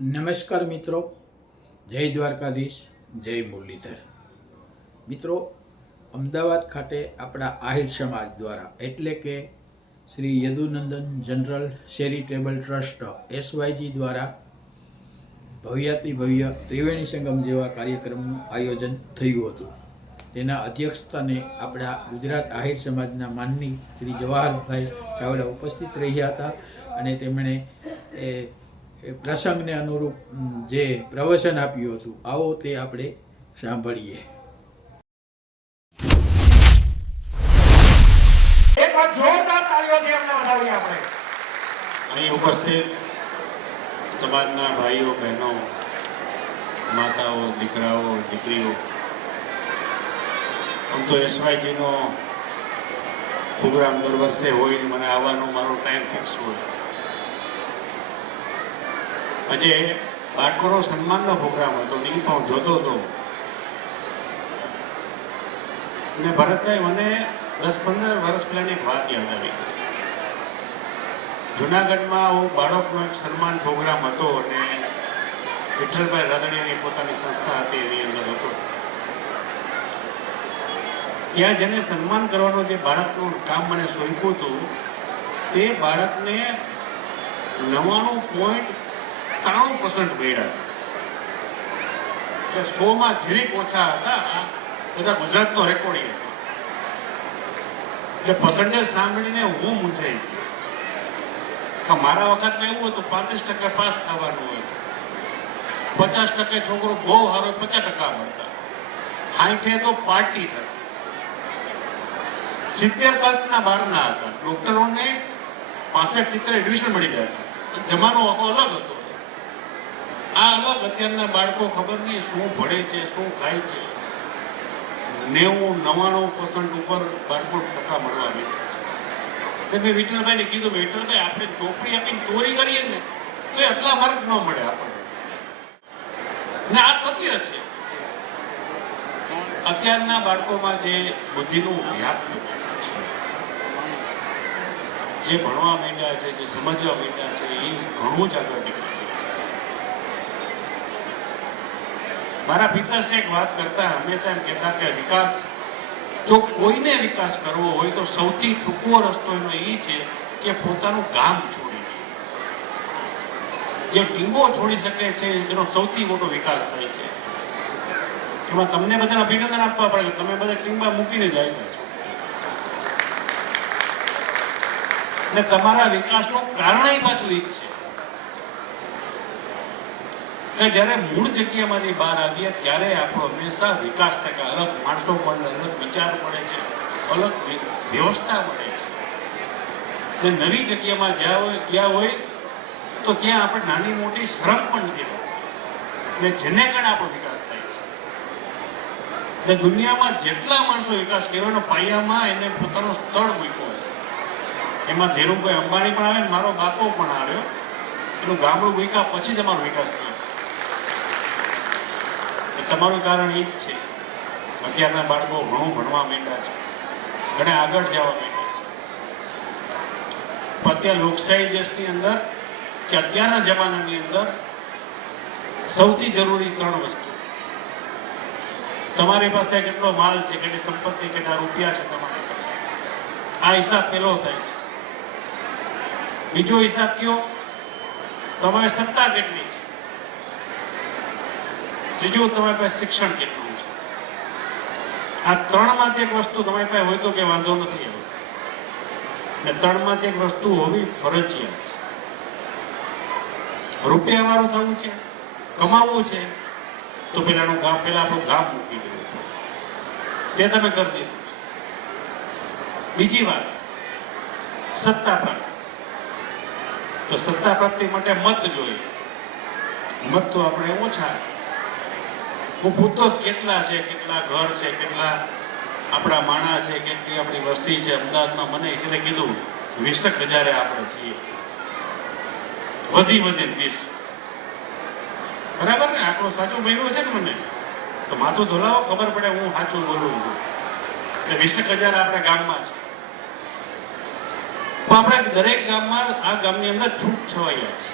નમસ્કાર મિત્રો, જય દ્વારકાધીશ, જય મુરલીધર. મિત્રો, અમદાવાદ ખાતે આપણા આહિર સમાજ દ્વારા એટલે કે Shri Yadunandan general charitable trust SYG દ્વારા ભવ્યાતિ ભવ્ય ત્રિવેણી સંગમ જેવા કાર્યક્રમનું આયોજન થયું હતું. તેના અધ્યક્ષસ્થાને આપણા ગુજરાત આહિર સમાજના માનની શ્રી જવાહરભાઈ ચાવડા ઉપસ્થિત રહ્યા હતા અને તેમણે પ્રસંગને અનુરૂપ જે પ્રવચન આપ્યું હતું, આવો તે આપણે સાંભળીએ. અહીં ઉપસ્થિત સમાજના ભાઈઓ બહેનો, માતાઓ, દીકરાઓ, દીકરીઓ, આમ તો SYGનો પ્રોગ્રામ દર વર્ષે હોય ને મને આવવાનો મારો ટાઈમ ફિક્સ હોય. આજે બાળકોનો સન્માનનો પ્રોગ્રામ હતો ને પણ હું જોતો હતો ને ભરતભાઈ, મને 10-15 વર્ષ પહેલાની એક વાત યાદ આવી. જુનાગઢમાં બાળકનો એક સન્માન પ્રોગ્રામ હતો અને વિઠ્ઠલભાઈ રાદડિયાની પોતાની સંસ્થા હતી, એની અંદર હતો. ત્યાં જેને સન્માન કરવાનું જે બાળકનું કામ મને સોંપ્યું હતું, તે બાળકને 99.93% મળ્યા હતા. 100માં જરીક ઓછા હતા. બધા ગુજરાતનો રેકોર્ડ હતો. એટલે પર્સન્ટેજ સાંભળીને હું મૂંઝાઈ ગયો. મારા વખતમાં એવું હતું 35% પાસ થવાનું હોય, 50% છોકરો બહુ સારો 50% મળતા, 60 તો પાર્ટી થાય, 70 કલ્પના બહારના હતા. ડોક્ટરોને 65-70 એડમિશન મળી જતા. જમાનો આખો અલગ હતો. આ અલગ. અત્યારના બાળકો ખબર નહીં શું ભણે છે, શું ખાય છે. 90-99% ઉપર બાળકો ટકા મળવા માંડ્યા છે. મેં વિઠ્ઠલભાઈને કીધું, વિઠ્ઠલભાઈ, આપણે ચોપડી આપીને ચોરી કરીએ ને તો એ આટલા માર્ક ન મળે આપણને. ને આ સત્ય છે. અત્યારના બાળકોમાં જે બુદ્ધિનું વ્યાપ થયું છે, જે ભણવા માંડ્યા છે, જે સમજવા માંડ્યા છે, એ ઘણું જ આગળ નીકળી ગયું છે. મારા પિતાશ્રી એક વાત કરતા, હંમેશા એમ કહેતા કે વિકાસ, જો કોઈને વિકાસ કરવો હોય તો સૌથી ટૂંકો રસ્તો એનો એ છે કે પોતાનું ગામ છોડી દે. જે ટીંબો છોડી શકે છે એનો સૌથી મોટો વિકાસ થાય છે. એમાં તમને બધાને અભિનંદન આપવા પડે કે તમે બધા ટીંબા મૂકીને જ આવ્યા છો. ને તમારા વિકાસનું કારણ પાછું એક છે કે જ્યારે મૂળ જગ્યામાંથી બહાર આવીએ ત્યારે આપણો હંમેશા વિકાસ થાય. અલગ માણસો મળે, અલગ વિચાર મળે છે, અલગ વ્યવસ્થા મળે છે. ને નવી જગ્યામાં ગયા હોય તો ત્યાં આપણે નાની મોટી શ્રમ પણ નથી લાગતી, ને જેને કારણે આપણો વિકાસ થાય છે. ને દુનિયામાં જેટલા માણસો વિકાસ કર્યો એનો પાયામાં એને પોતાનો સ્થળ મૂક્યો છે. એમાં ધીરુભાઈ અંબાણી પણ આવે ને મારો બાપો પણ આવ્યો. એનું ગામડું મૂક્યા પછી જ અમારો વિકાસ થયો. તમારું કારણ એ જ છે. અત્યારના બાળકો ઘણું ભણવા માંડ્યા છે, ઘણા આગળ જવા માંડ્યા છે. પણ અત્યારે લોકશાહી દેશની અંદર કે અત્યારના જમાનાની અંદર સૌથી જરૂરી 3 વસ્તુ. તમારી પાસે કેટલો માલ છે, કેટલી સંપત્તિ, કેટલા રૂપિયા છે તમારી પાસે, આ હિસાબ પહેલો થાય છે. બીજો હિસાબ કયો, તમારી સત્તા કેટલી છે. ત્રીજું, તમારી પાસે શિક્ષણ કેટલું છે. આ 3માંથી એક વસ્તુ તમારી પાસે હોય તો કે વાંધો નથી આવ્યો, ને 3માંથી એક વસ્તુ હોવી ફરજિયાત છે. રૂપિયા વાળું થવું છે, કમાવવું છે, તો પેલા આપણું ગામ મૂકી દેવું પડે. તે તમે કરી દીધું છે. બીજી વાત, સત્તા પ્રાપ્તિ. તો સત્તા પ્રાપ્તિ માટે મત જોઈએ. મત તો આપણે ઓછા. હું પૂછતો કેટલા છે, કેટલા ઘર છે, કેટલા આપણા માણસ છે, કેટલી આપણી વસ્તી છે અમદાવાદમાં. મને એટલે કીધું 20,000 આપણે છીએ, વધી 20. બરાબર ને? આંકડો સાચો મળ્યો છે ને મને? તો માથું ધોલાવો, ખબર પડે હું સાચું બોલું છું. એટલે 20,000 આપણે ગામમાં છે. પણ આપણે દરેક ગામમાં, આ ગામની અંદર છૂટ છવાયા છે.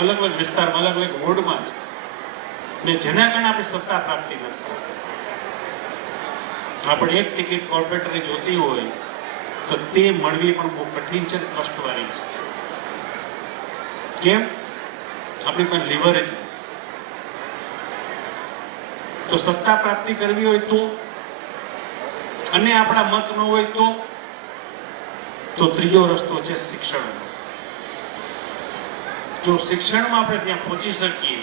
અલગ અલગ વિસ્તારમાં, અલગ અલગ વોર્ડમાં છે, ને જેના કારણે આપણી સત્તા પ્રાપ્તિ નથી થતી. આપણે એક ટિકિટ કોર્પોરેટરની જોતી હોય તો તે મળવી પણ બહુ કઠિન છે, કષ્ટવાળી છે. કેમ? આપણી પાસે લીવરેજ નથી. તો સત્તા પ્રાપ્તિ કરવી હોય તો, અને આપણા મત ન હોય તો ત્રીજો રસ્તો છે શિક્ષણનો. જો શિક્ષણમાં આપણે ત્યાં પહોંચી શકીએ,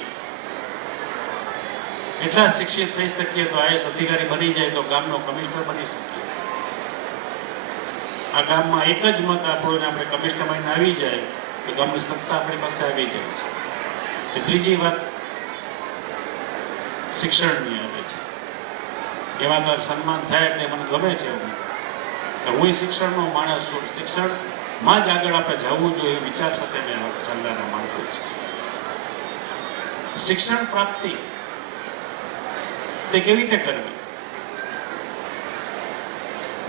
એટલા શિક્ષિત થઈ શકીએ તો આઈએસ અધિકારી બની જાય તો ગામનો કમિશનર બની શકીએ. આ ગામમાં એક જ મત આપણો ને આપણે કમિશનર બનીને આવી જાય તો ગામની સત્તા આપણી પાસે આવી જાય છે. એ ત્રીજી વાત શિક્ષણની આવે છે. એમાં તો સન્માન થાય એટલે મને ગમે છે. હું શિક્ષણનો માણસ છું. શિક્ષણમાં જ આગળ આપણે જવું જોઈએ એ વિચાર સાથે મેં ચાલનારા માણસો છે. શિક્ષણ પ્રાપ્તિ તે કેવી રીતે કરવી?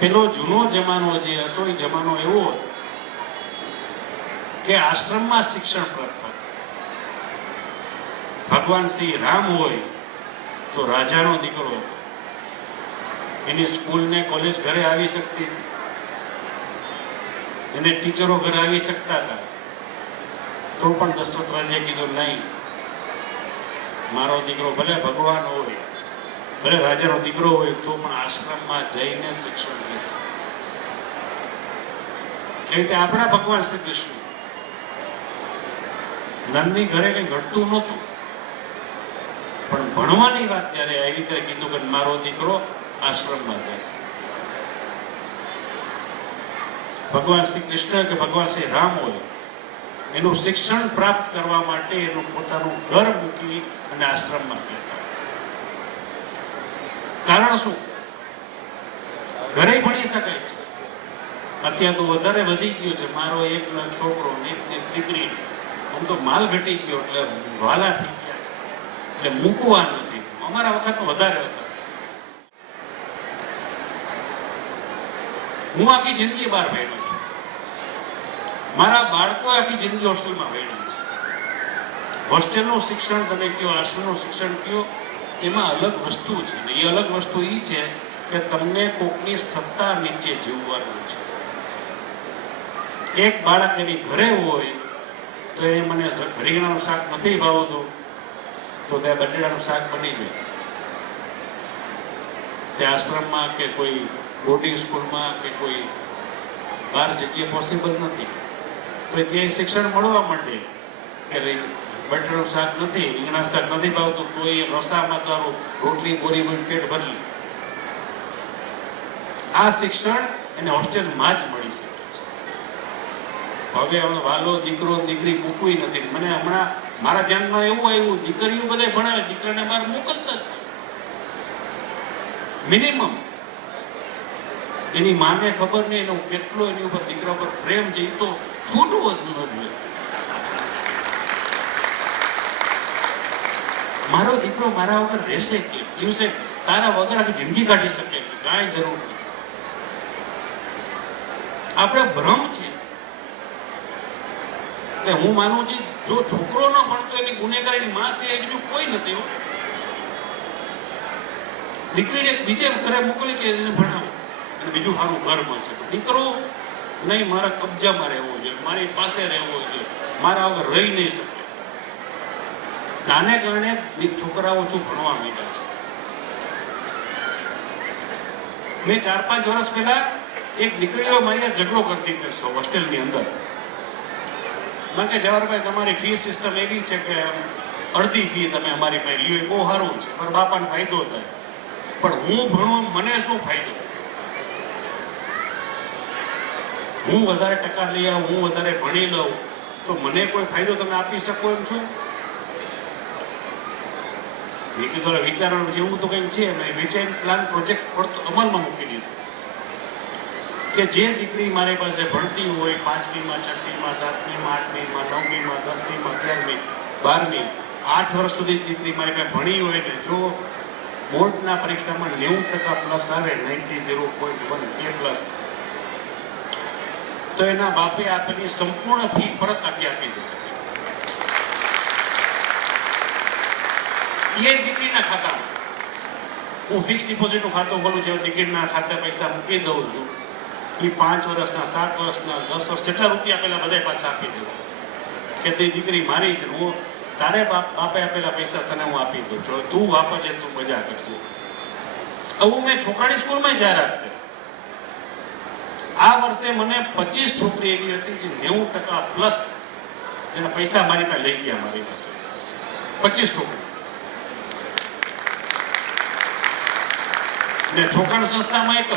પેલો જૂનો જમાનો જે હતો એ જમાનો એવો હતો કે આશ્રમમાં શિક્ષણ પ્રાપ્ત થતું. ભગવાન શ્રી રામ હોય તો રાજાનો દીકરો હતો. એની સ્કૂલ ને કોલેજ ઘરે આવી શકતી હતી, એને ટીચરો ઘરે આવી શકતા હતા. તો પણ દશરથ રાજાએ કીધું નહીં, મારો દીકરો ભલે ભગવાન હોય, ભલે રાજાનો દીકરો હોય તો પણ આશ્રમમાં જઈને શિક્ષણ લેશે. એ રીતે આપણા ભગવાન શ્રી કૃષ્ણ નંદની ઘરે કઈ ઘટતું નહોતું, પણ ભણવાની વાત ત્યારે આવી ત્યારે કીધું કે મારો દીકરો આશ્રમમાં જશે. ભગવાન શ્રી કૃષ્ણ કે ભગવાન શ્રી રામ હોય, એનું શિક્ષણ પ્રાપ્ત કરવા માટે એનું પોતાનું ઘર મૂકી અને આશ્રમમાં ગયા. કારણ શું? ઘરે ભણી શકાય છે. અત્યારે તો વધારે વધી ગયું છે. મારો એક છોકરો ને એક દીકરી, આમ તો માલ ઘટી ગયો એટલે વાલા થઈ ગયા છે, એટલે મૂકવા નથી. અમારા વખત વધારે હતા. હું આખી જિંદગી બહાર ભણ્યો છું. મારા બાળકો આખી જિંદગી હોસ્ટેલમાં ભણ્યા છે. હોસ્ટેલનું શિક્ષણ તમે કયો, આશ્રમનું શિક્ષણ કયો, તેમાં અલગ વસ્તુ છે. ને એ અલગ વસ્તુ એ છે કે તમને કોકની સત્તા નીચે જીવવાનું છે. એક બાળક એની ઘરે હોય તો એને મને રીંગણાનું શાક નથી ભાવતું તો ત્યાં બટેટાનું શાક બની જાય. તે આશ્રમમાં કે કોઈ બોર્ડિંગ સ્કૂલમાં કે કોઈ બહાર જગ્યાએ પોસિબલ નથી. તો ત્યાં શિક્ષણ મળવા માંડે કે બટેટાનું શાક નથી, રીંગણાનું શાક નથી ભાવતું તો એ રસ્તામાં તારું રોટલી બોરી પેટ ભરી. આ શિક્ષણ એને હોસ્ટેલમાં જ મળી શકે છે. હવે વાલો દીકરો દીકરી મૂકવી નથી. મને હમણાં મારા ધ્યાનમાં એવું આવ્યું, દીકરીઓ બધા ભણાવે, દીકરાને બહાર મૂકતા જ નથી. મિનિમમ એની માને ખબર નહીં એનો કેટલો એની ઉપર દીકરા પર પ્રેમ છે, એ તો છૂટવું જ ન જોઈએ. મારો દીકરો મારા વગર રહેશે કે જીવશે, તારા વગર આખી જિંદગી કાઢી શકે, કાંઈ જરૂર નથી. આપણે ભ્રમ છે. હું માનું છું જો છોકરો ન ભણતો એની ગુનેગારીની માં છે, બીજું કોઈ નથી. દીકરીને બીજે ઘરે મોકલી કે એને ભણાવો અને બીજું સારું ઘર મળશે. દીકરો નહીં, મારા કબજામાં રહેવો જોઈએ, મારી પાસે રહેવો જોઈએ, મારા વગર રહી નહીં શકે. આને કારણે છોકરાઓ શું ભણવા માંડ્યા છે. મેં 4-5 વર્ષ પહેલા એક દીકરીઓ મારી ઝઘડો કરતી કરશો હોસ્ટેલની અંદર. મેં કે જવાહરભાઈ તમારી ફી સિસ્ટમ એવી છે કે અડધી ફી તમે અમારી પાસે લ્યો, એ બહુ સારું છે, મારા બાપાને ફાયદો થાય, પણ હું ભણું મને શું ફાયદો? હું વધારે ટકા લઈ આવું, હું વધારે ભણી લઉં તો મને કોઈ ફાયદો તમે આપી શકો એમ છો? મેં કીધું વિચારવાનું જેવું તો કંઈક છે. મેં વિચાર પ્લાન પ્રોજેક્ટ પડતો અમલમાં મૂકી દીધું કે જે દીકરી મારી પાસે ભણતી હોય 5મીમાં, 6મીમાં, 7મીમાં, 8મીમાં, 9મીમાં, 10મીમાં, 11મી, 12મી, 8 વર્ષ સુધી દીકરી મારી પાસે ભણી હોય ને જો બોર્ડના પરીક્ષામાં 90% પ્લસ આવે, 90.1 A+, તો એના બાપે આપેલી સંપૂર્ણ ફી પરત આપી દીધી. એ દીકરીના ખાતામાં હું ફિક્સ ડિપોઝિટનું ખાતું ખોલું છું, દીકરીના ખાતે પૈસા મૂકી દઉં છું. એ 5 વર્ષના, 7 વર્ષના, 10 વર્ષ જેટલા રૂપિયા પહેલા બધા પાછા આપી દેવા કે તે દીકરી મારી છે, હું તારે બાપે આપેલા પૈસા તને હું આપી દઉં છું, તું વાપરજે, તું મજા કરજે. આવું મેં છોકરાની સ્કૂલમાં જાહેરાત કરી. આ વર્ષે મને 25 છોકરી એવી હતી જે 90% પ્લસ જેના પૈસા મારી પાસે લઈ ગયા. મારી પાસે 25 છોકરી. ને છોકરાની સંસ્થામાં એક જ